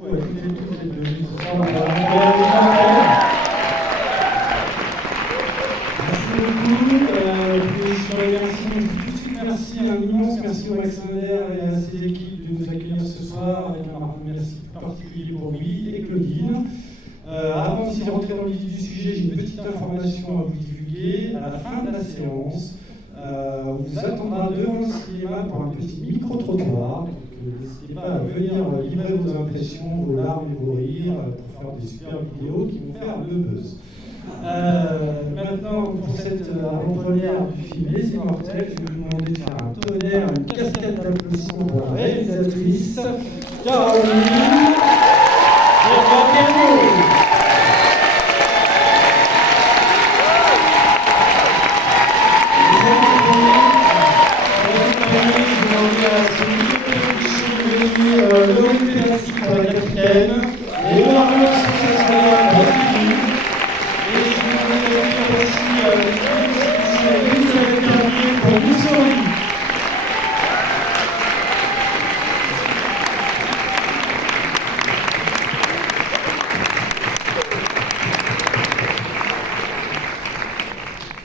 Puis je remercie tout de suite, merci, un immense merci au Max Linder et à ses équipes de nous accueillir ce soir, avec un merci particulier pour lui et Claudine. Avant d'y rentrer dans le vif du sujet, j'ai une petite information à vous divulguer. À la fin de la séance, on vous attendra devant le cinéma pour un petit micro-trottoir. N'hésitez pas à venir livrer vos impressions, vos larmes et vos rires pour faire des super vidéos qui vont faire le buzz. Maintenant, pour cette avant-première du film Les Immortels, je vais vous demander de faire un tonnerre, une cascade d'applaudissements pour la réalisatrice Caroline Bergamo.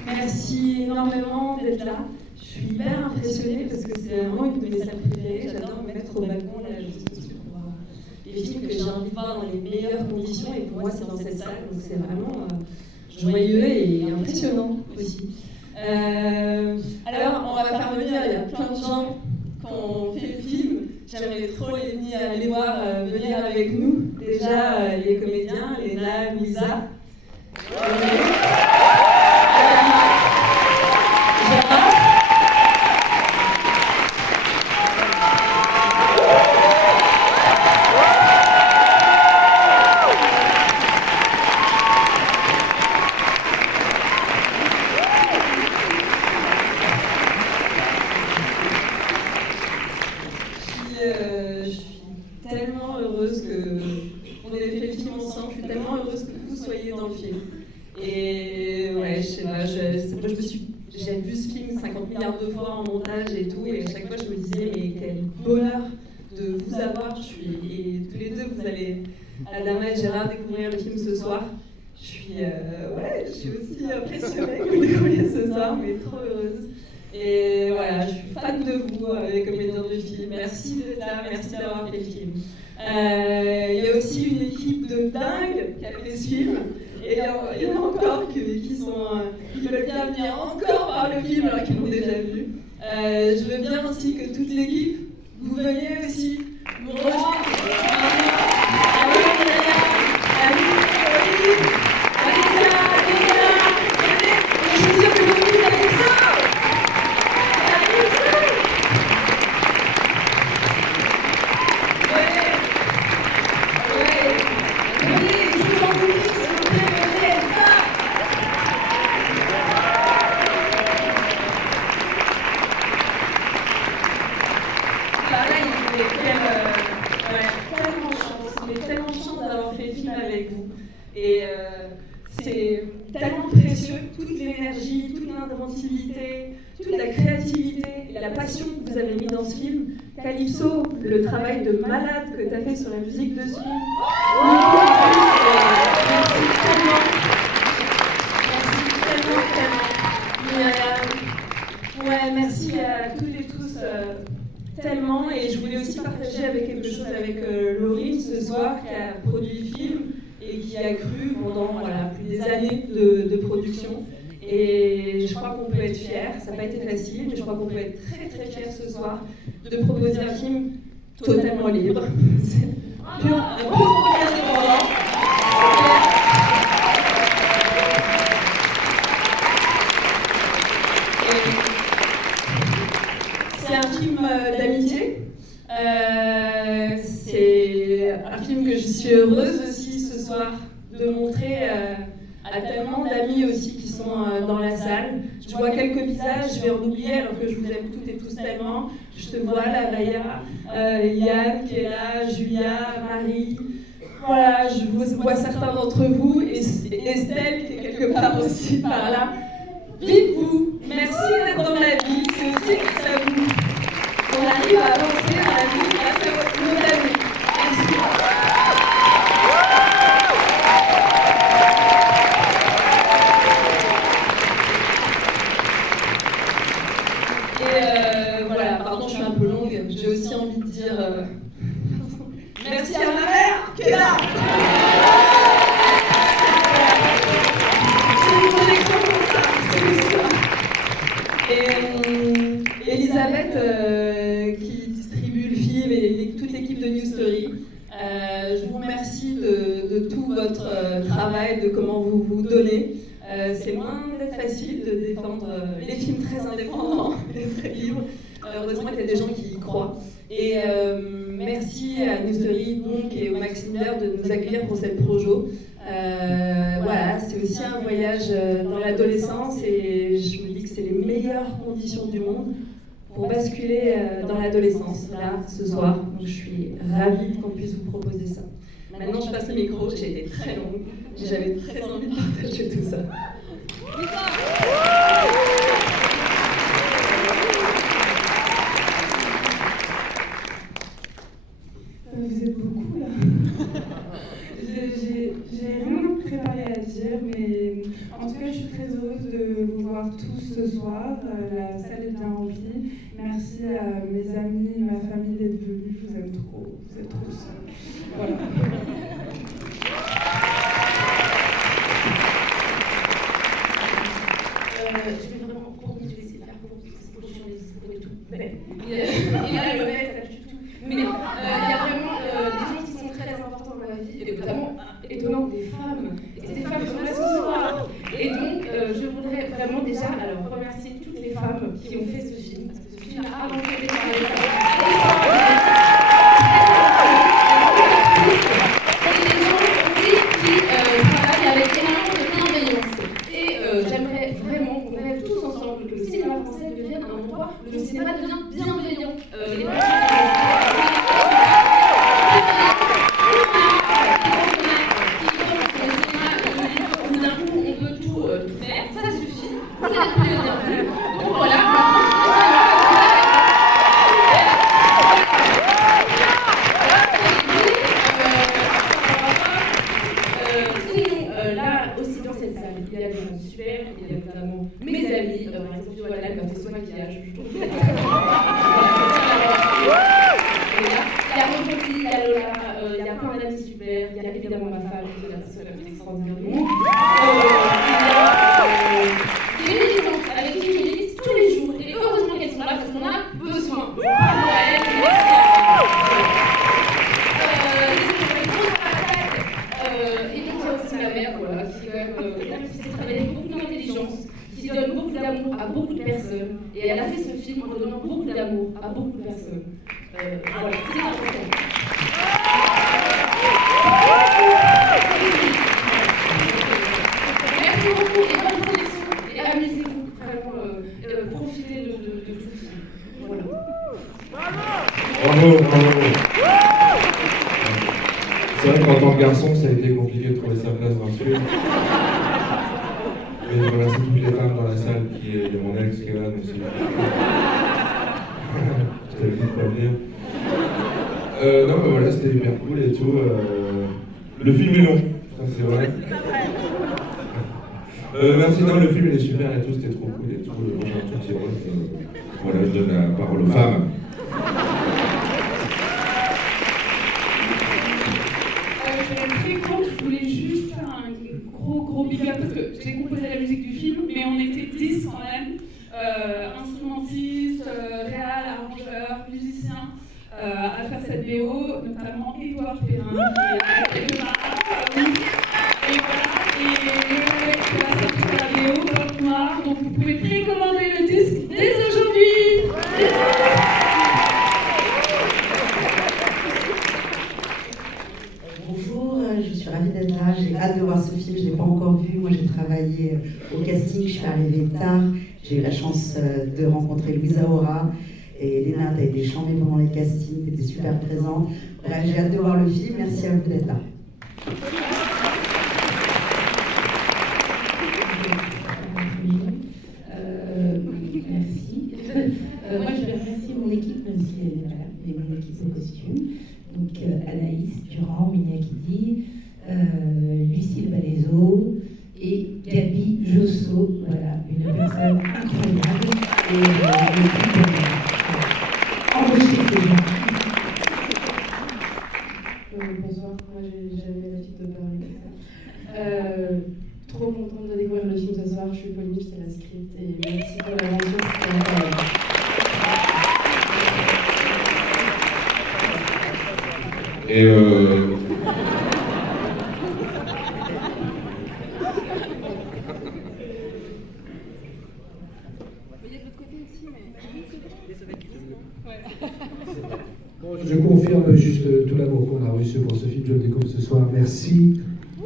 Merci énormément d'être là. Je suis hyper impressionnée parce que c'est vraiment une de mes salles préférées. J'adore me mettre au balcon là juste au-dessus pour voir les films que j'ai envie de voir dans les meilleures conditions. Et pour moi, c'est dans cette salle, donc c'est vraiment joyeux et impressionnant aussi. Alors, on va faire venir, il y a plein de gens qui ont fait le film. J'aimerais trop les voir venir avec nous. Déjà, les comédiens, Léna, Lisa. Je suis tellement heureuse qu'on ait fait le film ensemble, je suis tellement heureuse que vous soyez dans le film. Et ouais, je sais pas, j'ai vu ce film 50 milliards de fois en montage et tout, et à chaque fois je me disais, mais quel bonheur de vous avoir. Et tous les deux, vous allez, Adama et Gérard, découvrir le film ce soir. Je suis aussi impressionnée que vous découvriez ce soir, mais trop heureuse. Et voilà, je suis fan de vous, les comédiens du film. Merci d'être là, merci d'avoir fait le film. Il y a aussi une équipe de dingue qui a fait ce film. Et il y en a encore qui veulent bien venir encore voir le film alors qu'ils l'ont déjà vu. Je veux bien aussi que toute l'équipe, vous veniez aussi nous rejoindre. Tellement de chance d'avoir fait le film avec vous. Et c'est tellement précieux, toute l'énergie, toute l'inventivité, toute la créativité et la passion que vous avez mis dans ce film. Calypso, le travail de malade que tu as fait sur la musique de ce film. Merci tellement. Merci à toutes et tous. Tellement, et je voulais aussi partager quelque chose avec Laurine ce soir qui a produit le film et qui a cru pendant plus des années de production. Et je crois qu'on peut être fiers, ça n'a pas été facile, mais je crois qu'on peut être très très fiers ce soir de proposer un film totalement libre. C'est un peu indépendant. C'est un film d'amitié. C'est un film que je suis heureuse aussi ce soir de montrer à tellement d'amis aussi qui sont dans la salle. Je vois quelques visages, je vais en oublier alors que je vous aime toutes et tous tellement. Je te vois là, Raya, Yann qui est là, Julia, Marie. Voilà, je vois certains d'entre vous et Estelle qui est quelque part aussi par là. Vive vous! Merci d'être dans la vie, c'est aussi grâce à vous qu'on arrive à avancer dans la vie grâce à nos amis. Merci. merci à ma mère qui est là. J'ai une connexion comme ça, c'est l'histoire. Et Elisabeth, qui distribue le film, et toute l'équipe de New Story, je vous remercie de tout votre travail, de comment vous vous donnez. C'est loin d'être facile de défendre les films très indépendants et très libres. Heureusement qu'il y a des gens qui y croient. Et merci à New Story donc, et au Maxime Miller de nous accueillir pour cette projo. Voilà, c'est aussi un voyage dans l'adolescence et je me dis que c'est les meilleures conditions du monde pour basculer dans l'adolescence, là, ce soir. Donc je suis ravie qu'on puisse vous proposer ça. Maintenant, je passe le micro, j'ai été très longue, j'avais très envie de partager tout ça. Vous êtes beaucoup là. J'ai rien préparé à dire, mais en tout cas, je suis très heureuse de vous voir tous ce soir. La salle est bien remplie. Merci à mes amis, ma famille d'être venus. Je vous aime trop. Vous êtes trop seuls. Voilà. Je vais vraiment continuer, je vais essayer de faire court, parce que c'est pour les discours et tout. Mais, et là, le mec, ça tue tout. Mais il y a vraiment des gens qui sont très importants dans ma vie, et notamment, étonnant, des femmes. Et ces femmes sont là ce soir. Et donc, je voudrais vraiment déjà remercier toutes les femmes qui ont fait ce film, parce que ce film a avant tout été par les femmes. Et des gens aussi qui travaillent avec énormément de bienveillance. Et j'aimerais vraiment qu'on rêve tous ensemble que le cinéma français devienne un endroit où le cinéma devient bienveillant. Les d'un coup, on peut tout faire, ça suffit. Vous n'êtes plus les bienvenus. Donc voilà. Sinon, là aussi dans cette salle, il y a des gens super, il y a notamment mes amis, par exemple, voilà, elle m'a fait son maquillage, je trouve. Il y a Roger, il y a Lola, il y a plein d'amis super, il y a évidemment ma femme, qui est la personne la plus extraordinaire du monde. Il y a des militantes avec qui je milite tous les jours, et heureusement qu'elles sont là parce qu'on a besoin. Et donc j'ai aussi ma mère, voilà, qui est quand même qui sait travailler avec beaucoup d'intelligence, qui donne beaucoup d'amour à beaucoup de personnes, et elle a fait ce film en donnant beaucoup d'amour à beaucoup de personnes. Voilà, c'est important. Merci beaucoup et bonne projection et amusez-vous, vraiment, profitez de tout le film. Voilà. Bravo, bravo. C'est vrai qu'en tant que garçon, ça a été compliqué de trouver sa place dans le film. Mais je remercie toutes les femmes dans la salle, qui est mon ex, Kévan aussi. Je t'avais dit de pas venir. Non, mais voilà, c'était hyper cool et tout. Le film est long, ça c'est vrai. Merci, non, le film il est super et tout, c'était trop cool et tout. Voilà, je donne la parole aux femmes. Je vais être très courte, je voulais juste faire un gros big up parce que j'ai composé la musique du film, mais on était 10 quand même, instrumentistes, réal, arrangeurs, musiciens, à faire cette BO, notamment Édouard Perrin, qui est de ma et voilà, et le mec qui va sortir la BO, Bloc Noir, donc vous pouvez précommander le disque dès aujourd'hui. Bonjour, je suis ravie d'être là, j'ai hâte de voir ce film, je ne l'ai pas encore vu, moi j'ai travaillé au casting, je suis arrivée tard, j'ai eu la chance de rencontrer Louisa Aura et Léna, tu as été chambée pendant les castings, tu étais super présente, bref j'ai hâte de voir le film, merci à vous d'être là. Merci. Moi, je vais remercier mon équipe, même si elle est là, et mon équipe de costume. Donc, Anaïs Durand, Minia Kidi, Lucille Balaiseau et Gabi Josso. Voilà, une personne incroyable. Et embaucher ces gens. Bonsoir, moi j'avais l'habitude de parler. Trop contente de découvrir le film ce soir. Je suis Pauline, j'étais la script et merci pour l'aventure. C'était incroyable. Et Bon, je confirme juste tout l'amour qu'on a reçu pour ce film, je le découvre ce soir. Merci. Eh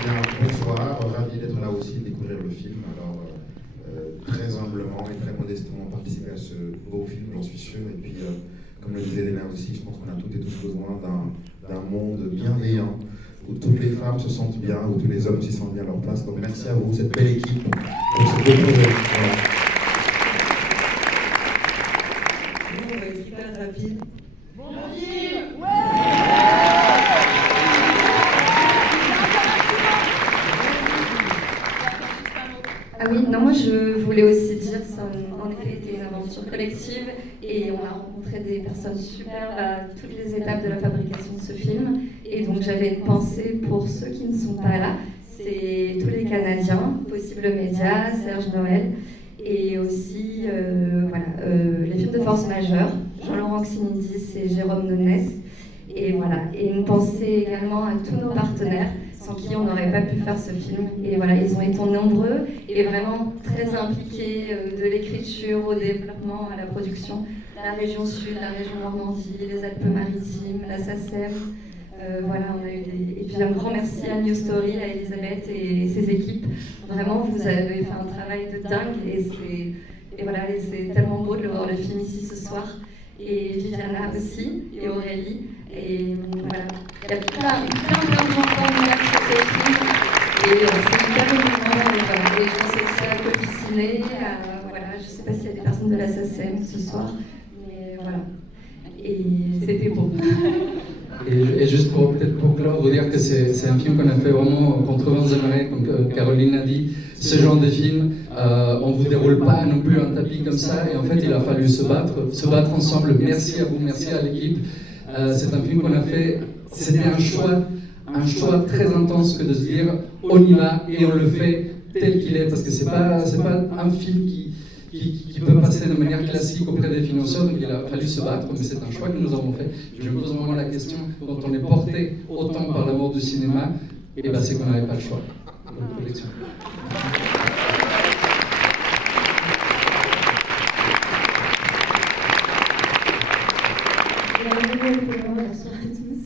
bien, bonsoir, ravi d'être là aussi, de découvrir le film. Alors, très humblement et très modestement participer à ce beau film, j'en suis sûr. Et puis, comme le disait Léna aussi, je pense qu'on a toutes et tous besoin d'un monde bienveillant, où toutes les femmes se sentent bien, où tous les hommes s'y sentent bien à leur place. Donc merci à vous, cette belle équipe, pour ce beau projet. Voilà. On va être hyper rapide. Ah oui, non, moi je voulais aussi dire, ça en effet été une aventure collective et on a rencontré des personnes super à toutes les étapes de la fabrication de ce film. Et donc j'avais une pensée pour ceux qui ne sont pas là, c'est tous les Canadiens, Possible Média, Serge Noël et aussi les films de force majeure, Jean-Laurent Xinidis et Jérôme Nonès. Et voilà, et une pensée également à tous nos partenaires sans qui on n'aurait pas pu faire ce film. Et voilà, ils ont été nombreux et vraiment très impliqués de l'écriture au développement, à la production. La région Sud, la région Normandie, les Alpes-Maritimes, la SACEM. Voilà, on a eu des... Et puis un grand merci à New Story, à Elisabeth et ses équipes. Vraiment, vous avez fait un travail de dingue et voilà, et c'est tellement beau de voir le film ici ce soir. Et Viviana aussi, et Aurélie. Et voilà, il y a plein de gens sur ce film. Et c'est hyper émouvant. Et je pense aussi à Côte Ciné, voilà, je ne sais pas s'il y a des personnes de la SACEM ce soir, mais voilà. Et c'était beau. Et juste pour clore, vous dire que c'est un film qu'on a fait vraiment contre vents et marées, comme Caroline a dit. Ce genre de film, on ne vous déroule pas non plus un tapis comme ça, et en fait il a fallu se battre ensemble. Merci à vous, merci à l'équipe. C'est un film qu'on a fait, c'était un choix très intense que de se dire on y va et on le fait tel qu'il est, parce que c'est pas un film qui peut passer de manière classique auprès des financeurs, donc il a fallu se battre, mais c'est un choix que nous avons fait. Je me pose vraiment la question, quand on est porté autant par l'amour du cinéma, et ben c'est qu'on n'avait pas le choix. Bonne collection. Bonsoir à tous.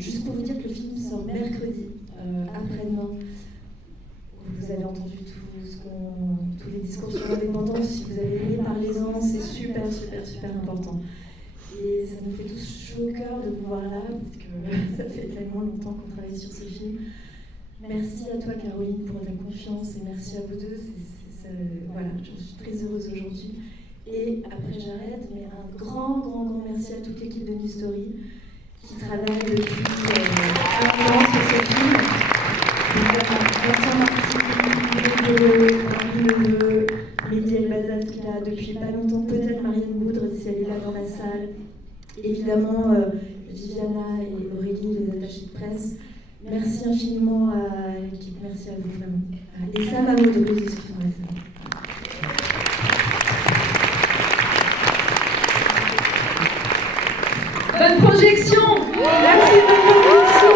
Juste pour vous dire que le film sort mercredi, après-demain. Vous avez entendu tous les discours sur l'indépendance. Si vous avez aimé, parlez-en, c'est super important. Et ça nous fait tous chaud au cœur de vous voir là, parce que ça fait tellement longtemps qu'on travaille sur ce film. Merci à toi, Caroline, pour ta confiance, et merci à vous deux. Voilà, je suis très heureuse aujourd'hui. Et après j'arrête, mais un grand merci à toute l'équipe de New Story qui travaille depuis un an sur ce film. Merci à Martine, Marie Neveu, Mehdi Elbazaz qui est là depuis pas longtemps, peut-être Marianne Boudre si elle est là dans la salle. Évidemment, Viviana et Aurélie, les attachés de presse. Merci infiniment à l'équipe, merci à vous vraiment. Et Sam Amoudou, excusez-moi. Bonne projection! Merci, bonne projection!